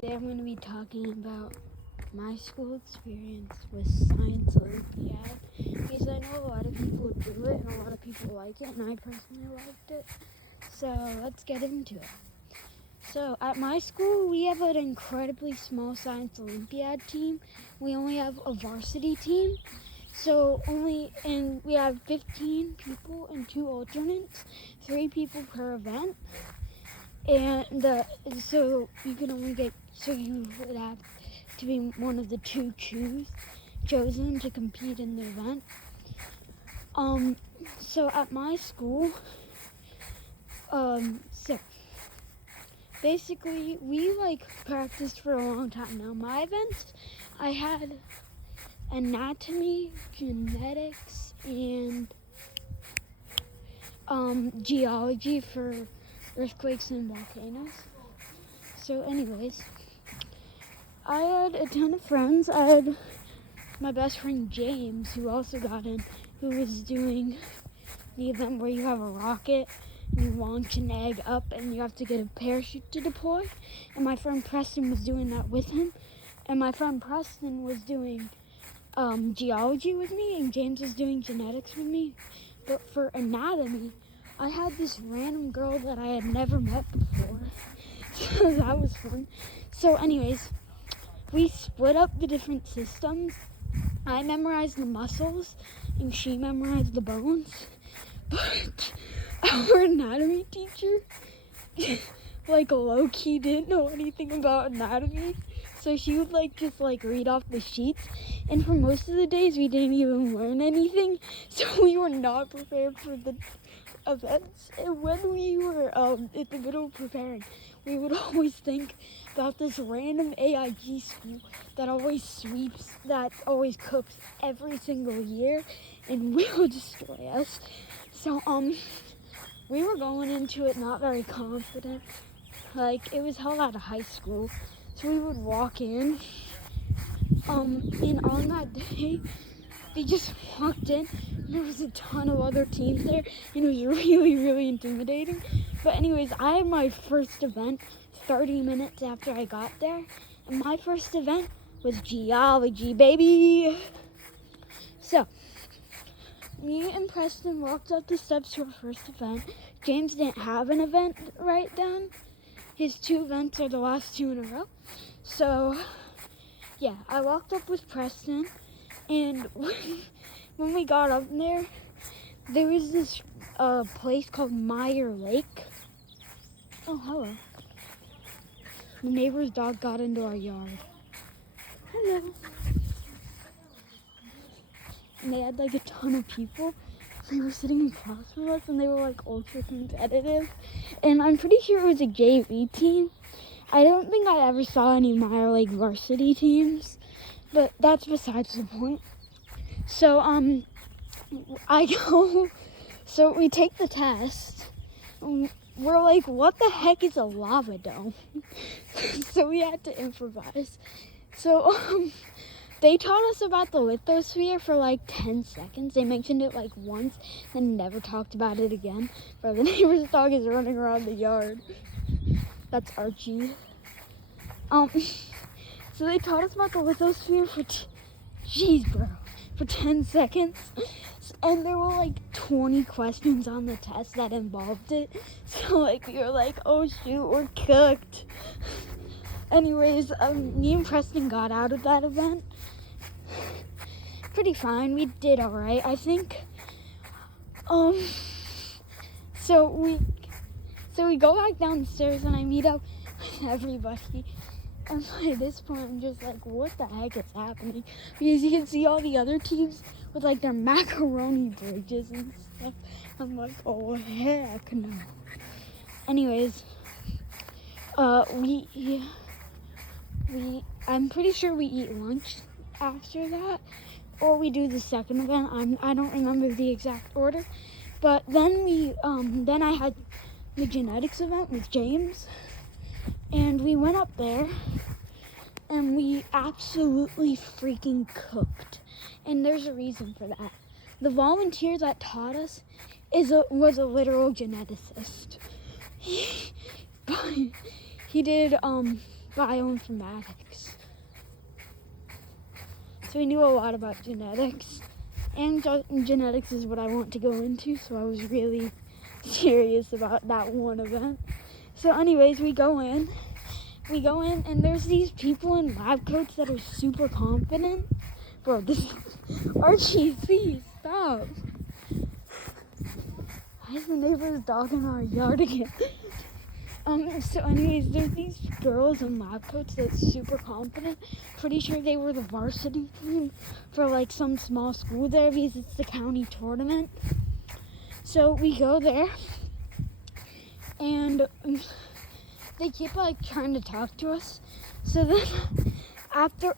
Today I'm going to be talking about my school experience with Science Olympiad, because I know a lot of people do it and a lot of people like it, and I personally liked it. So let's get into it. So at my school, we have an incredibly small Science Olympiad team. We only have a varsity team. And we have 15 people and 2 alternates, 3 people per event. And so you would have to be one of the 2 chosen to compete in the event. So at my school, so basically we practiced for a long time. Now my events, I had anatomy, genetics, and geology for earthquakes and volcanoes. So anyways, I had a ton of friends. I had my best friend James, who also got in, who was doing the event where you have a rocket and you launch an egg up and you have to get a parachute to deploy. And my friend Preston was doing that with him. And my friend Preston was doing geology with me, and James was doing genetics with me. But for anatomy, I had this random girl that I had never met before. So that was fun. So anyways, we split up the different systems. I memorized the muscles and she memorized the bones. But our anatomy teacher, low-key didn't know anything about anatomy. So she would just read off the sheets. And for most of the days, we didn't even learn anything. So we were not prepared for the events. And when we were in the middle of preparing, we would always think about this random AIG school that always cooks every single year and will destroy us. So we were going into it not very confident. It was held at a high school, so we would walk in. And on that day, they just walked in, and there was a ton of other teams there, and it was really, really intimidating. But anyways, I had my first event 30 minutes after I got there, and my first event was geology, baby! So, me and Preston walked up the steps to our first event. James didn't have an event right then. His 2 events are the last 2 in a row. So, yeah, I walked up with Preston, and when we got up there was this place called Meyer Lake. Oh, hello. The neighbor's dog got into our yard. Hello. And they had a ton of people. They were sitting across from us, and they were ultra competitive. And I'm pretty sure it was a JV team. I don't think I ever saw any Meyer Lake varsity teams, but that's besides the point. So so we take the test. We're like, what the heck is a lava dome? So we had to improvise. So they taught us about the lithosphere for 10 seconds. They mentioned it once, then never talked about it again. But the neighbor's dog is running around the yard. That's Archie. So they taught us about the lithosphere for 10 seconds. And there were 20 questions on the test that involved it. So we were oh shoot, we're cooked. Anyways, me and Preston got out of that event pretty fine. We did alright, I think. So we go back downstairs and I meet up with everybody. And by this point, I'm just what the heck is happening? Because you can see all the other teams with their macaroni bridges and stuff. I'm oh heck no. Anyways, I'm pretty sure we eat lunch after that, or we do the second event. I don't remember the exact order, but then then I had the genetics event with James, and we went up there, and we absolutely freaking cooked, and there's a reason for that. The volunteer that taught us was a literal geneticist. He did bioinformatics. So we knew a lot about genetics. And genetics is what I want to go into, so I was really serious about that one event. So anyways, we go in, and there's these people in lab coats that are super confident. Bro, Archie, please, stop. Why is the neighbor's dog in our yard again? So anyways, there's these girls in lab coats that's super confident. Pretty sure they were the varsity team for like some small school there because it's the county tournament. So we go there, and they keep like trying to talk to us. So then after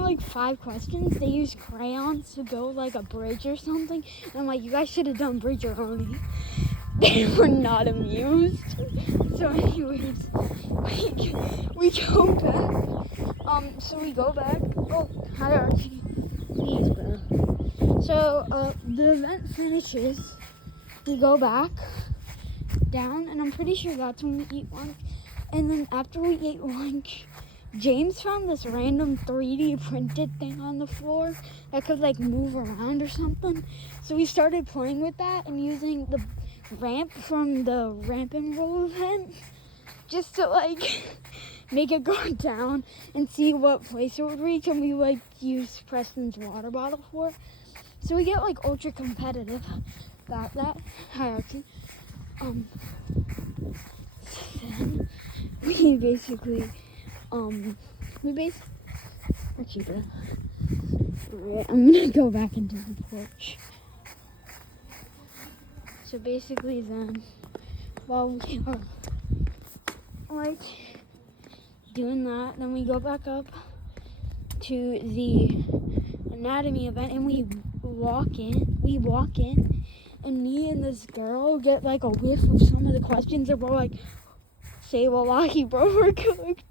like 5 questions, they use crayons to go like a bridge or something. And I'm like, you guys should have done bridge already. They were not amused. So anyways, we go back. So we go back. Oh, hi Archie. Please, bro. So the event finishes. We go back down, and I'm pretty sure that's when we eat lunch. And then after we ate lunch, James found this random 3D printed thing on the floor that could like move around or something. So we started playing with that and using the ramp from the ramp and roll event just to like make it go down and see what place it would reach, and we like use Preston's water bottle for it. So we get like ultra competitive about that hierarchy. Then we basically cheaper. Right, I'm gonna go back into the porch. So basically then, while we are like doing that, then we go back up to the anatomy event, and we walk in, and me and this girl get like a whiff of some of the questions, and we're like, say wallahi, bro, we're cooked.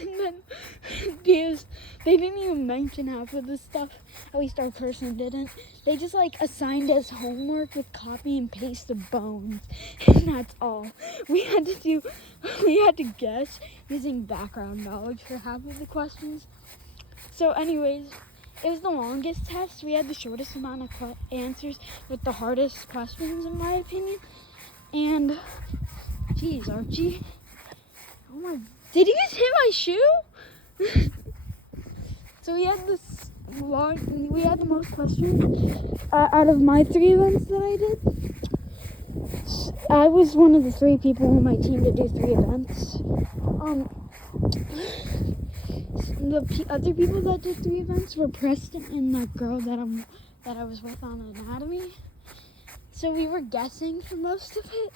And then, because they didn't even mention half of the stuff, at least our person didn't. They just like assigned us homework with copy and paste the bones, and that's all. We had to guess using background knowledge for half of the questions. So anyways, it was the longest test. We had the shortest amount of answers with the hardest questions, in my opinion. And, geez, Archie. Oh my, did you just hit my shoe? So we had we had the most questions out of my 3 events that I did. I was one of the 3 people on my team to do 3 events. The other people that did 3 events were Preston and that girl that I was with on anatomy. So we were guessing for most of it.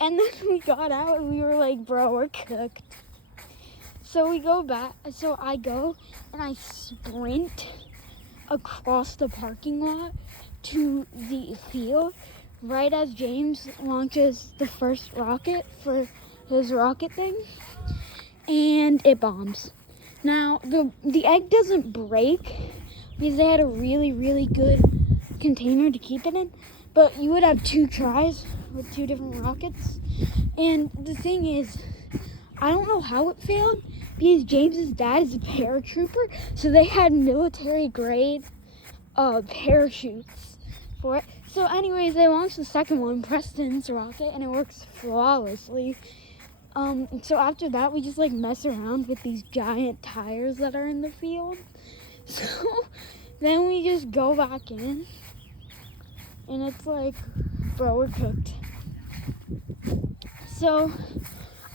And then we got out and we were like, bro, we're cooked. So we go back. So I go and I sprint across the parking lot to the field right as James launches the first rocket for his rocket thing, and it bombs. Now the egg doesn't break because they had a really, really good container to keep it in, but you would have 2 tries with 2 different rockets. And the thing is, I don't know how it failed because James's dad is a paratrooper, so they had military grade parachutes for it. So anyways, they launched the second one, Preston's rocket, and it works flawlessly. So after that, we just like mess around with these giant tires that are in the field. So then we just go back in, and it's like, bro, we're cooked. So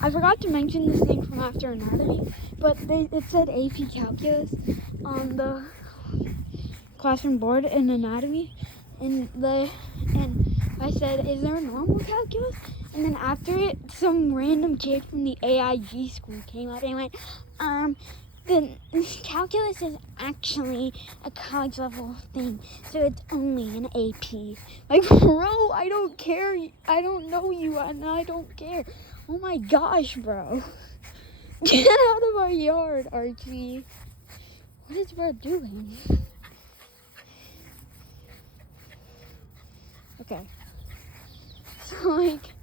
I forgot to mention this thing from after anatomy, but it said AP calculus on the classroom board in anatomy, and I said, is there a normal calculus? And then after it, some random kid from the AIG school came up and went, the calculus is actually a college level thing, so it's only an AP. Like, bro, I don't care. I don't know you, and I don't care. Oh my gosh, bro. Get out of our yard, Archie. What is bro doing? Okay. So, like,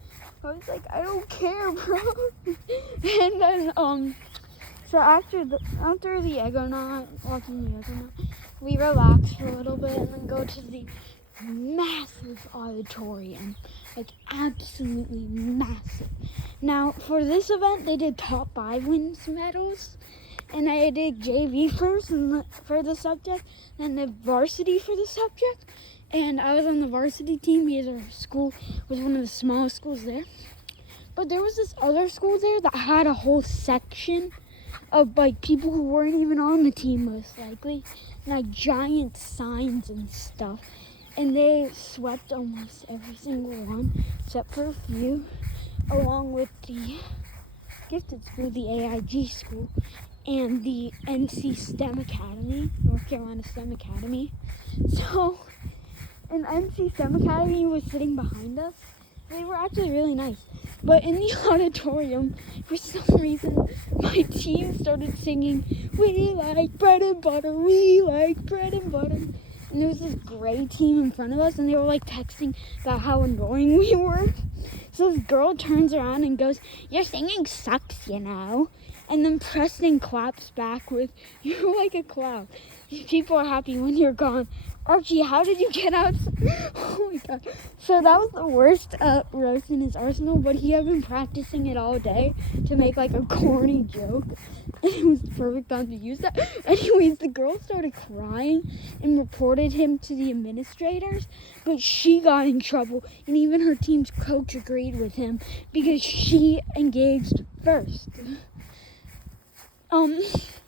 I was like, I don't care, bro. And then, so after the Egonaut, watching the Egonaut, we relax for a little bit and then go to the massive auditorium. Like, absolutely massive. Now, for this event, they did top 5 wins medals. And I did JV first for the subject, then the varsity for the subject. And I was on the varsity team because our school was one of the smallest schools there. But there was this other school there that had a whole section of like people who weren't even on the team, most likely. And like giant signs and stuff. And they swept almost every single one, except for a few, along with the gifted school, the AIG school, and the NC STEM Academy, North Carolina STEM Academy. So, an NC STEM Academy was sitting behind us. They were actually really nice. But in the auditorium, for some reason, my team started singing, "We like bread and butter, we like bread and butter." And there was this gray team in front of us, and they were like texting about how annoying we were. So this girl turns around and goes, "Your singing sucks, you know." And then Preston claps back with, "You're like a clown. People are happy when you're gone." Archie, how did you get out? Oh my god. So that was the worst roast in his arsenal, but he had been practicing it all day to make like a corny joke. And it was the perfect time to use that. Anyways, the girl started crying and reported him to the administrators, but she got in trouble, and even her team's coach agreed with him because she engaged first.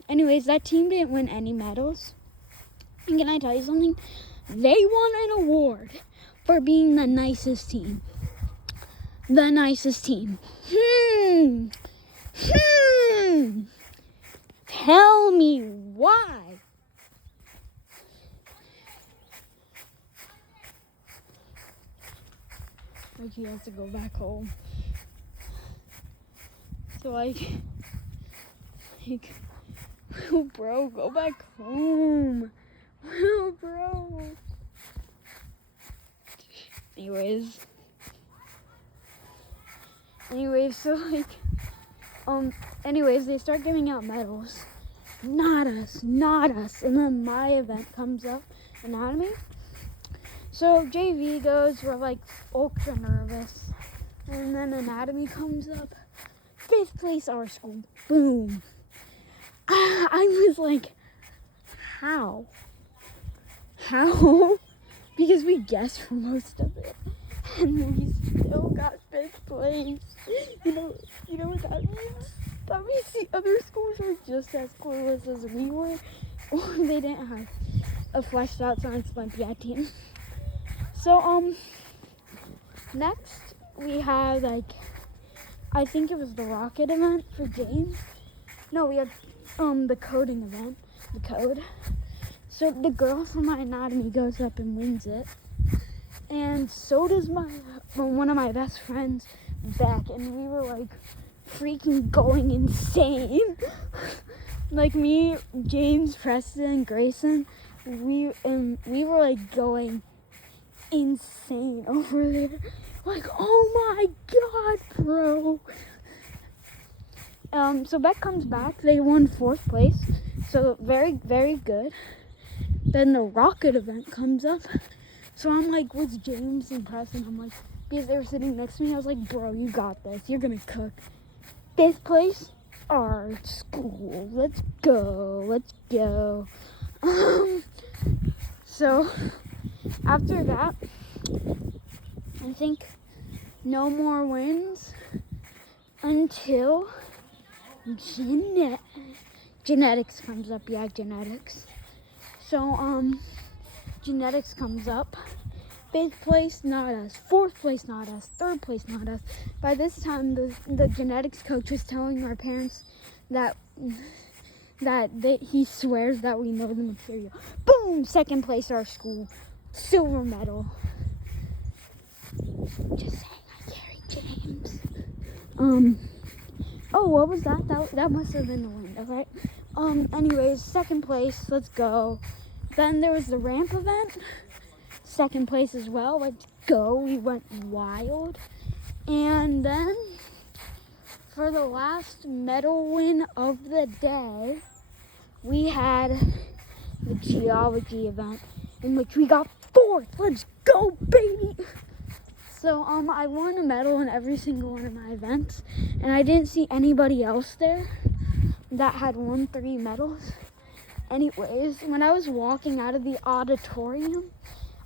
Anyways, that team didn't win any medals. And can I tell you something? They won an award for being the nicest team. The nicest team. Tell me why. Like, he has to go back home. So, oh, bro, go back home. Oh, bro. Anyways, so they start giving out medals. Not us. And then my event comes up, anatomy. So JV goes, we're like ultra nervous. And then anatomy comes up. 5th place, our school. Boom. I was like, how? Because we guessed for most of it, and we still got 5th place. You know what that means? That means the other schools were just as clueless as we were, or they didn't have a fleshed out science Olympiad team. So next we have I think it was the rocket event for James. No, we had the coding event, the code. So the girl from my anatomy goes up and wins it. And so does one of my best friends, Beck. And we were like freaking going insane. Like me, James, Preston, Grayson, we were like going insane over there. Like, oh my god, bro. So Beck comes back. They won 4th place. So very, very good. Then the rocket event comes up. So I'm like with James and Preston. I'm like, because they were sitting next to me, I was like, bro, you got this. You're going to cook. 5th place, our school. Let's go. So after that, I think no more wins until genetics comes up. Yeah, genetics. So, genetics comes up. 5th place, not us. 4th place, not us. 3rd place, not us. By this time, the genetics coach was telling our parents that he swears that we know the material. Boom! 2nd place, our school. Silver medal. Just saying, I carry James. Oh, what was that? That must have been the wind, alright? Anyways, 2nd place, let's go. Then there was the ramp event. 2nd place as well, let's go. We went wild. And then for the last medal win of the day, we had the geology event in which we got 4th. Let's go, baby! So I won a medal in every single one of my events, and I didn't see anybody else there that had won 3 medals. Anyways, when I was walking out of the auditorium,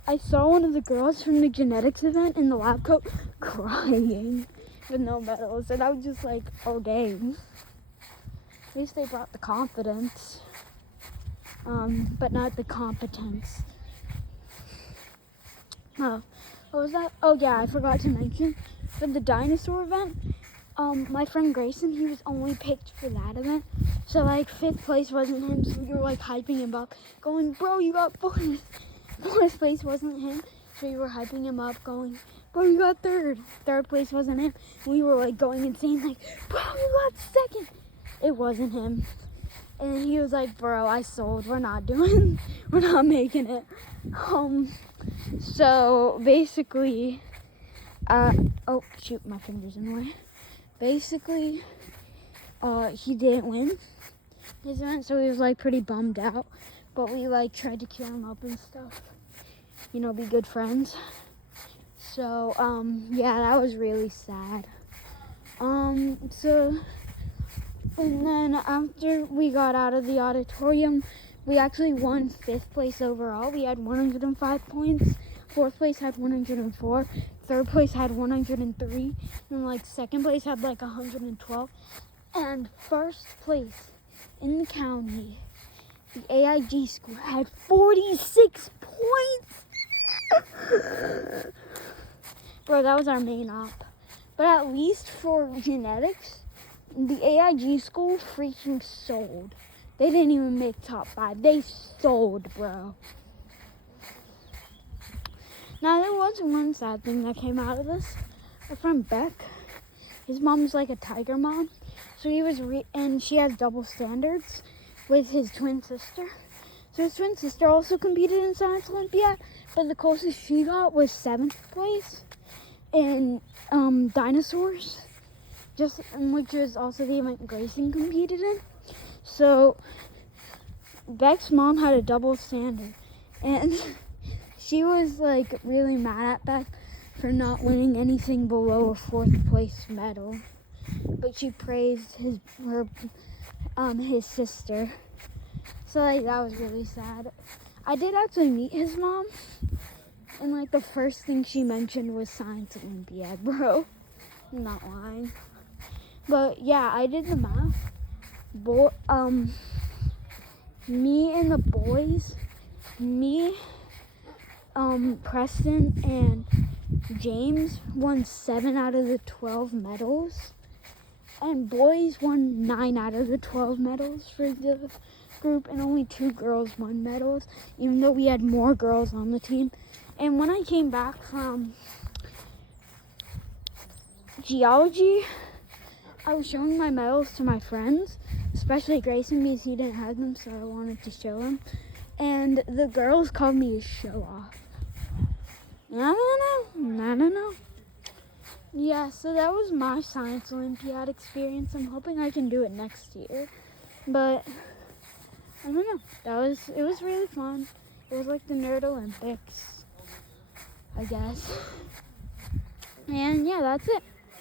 I saw one of the girls from the genetics event in the lab coat crying with no medals, and I was just like, oh dang. At least they brought the confidence, but not the competence. Oh, what was that? Oh yeah, I forgot to mention, for the dinosaur event, my friend Grayson, he was only picked for that event. So like 5th place wasn't him, so we were like hyping him up, going, bro, you got 4th. 4th place wasn't him, so we were hyping him up, going, bro, you got 3rd. 3rd place wasn't him. We were like going insane, like, bro, you got 2nd. It wasn't him. And he was like, bro, I sold. We're not making it. So basically, oh shoot, my finger's in the way. Basically, he didn't win his event, so he was like pretty bummed out. But we like tried to cheer him up and stuff, you know, be good friends. So yeah, that was really sad. And then after we got out of the auditorium, we actually won 5th place overall. We had 105 points. 4th place had 104. 3rd place had 103. And like 2nd place had like 112. And 1st place in the county, the AIG school, had 46 points. Bro, that was our main op. But at least for genetics, the AIG school freaking sold. They didn't even make top 5. They sold, bro. Now, there was one sad thing that came out of this. Our friend Beck, his mom's like a tiger mom. So he was, and she has double standards with his twin sister. So his twin sister also competed in Science Olympiad, but the closest she got was 7th place in dinosaurs, which was also the event Grayson competed in. So Beck's mom had a double standard, and she was like really mad at Beck for not winning anything below a 4th place medal. But she praised his sister. So like that was really sad. I did actually meet his mom, and like the first thing she mentioned was Science Olympiad, bro. I'm not lying. But yeah, I did the math. Me and the boys, Preston and James won 7 out of the 12 medals, and boys won 9 out of the 12 medals for the group, and only 2 girls won medals, even though we had more girls on the team. And when I came back from geology, I was showing my medals to my friends, especially Grayson, because he didn't have them, so I wanted to show him. And the girls called me a show-off. I don't know. Yeah, so that was my Science Olympiad experience. I'm hoping I can do it next year. But I don't know. It was really fun. It was like the Nerd Olympics, I guess. And yeah, that's it.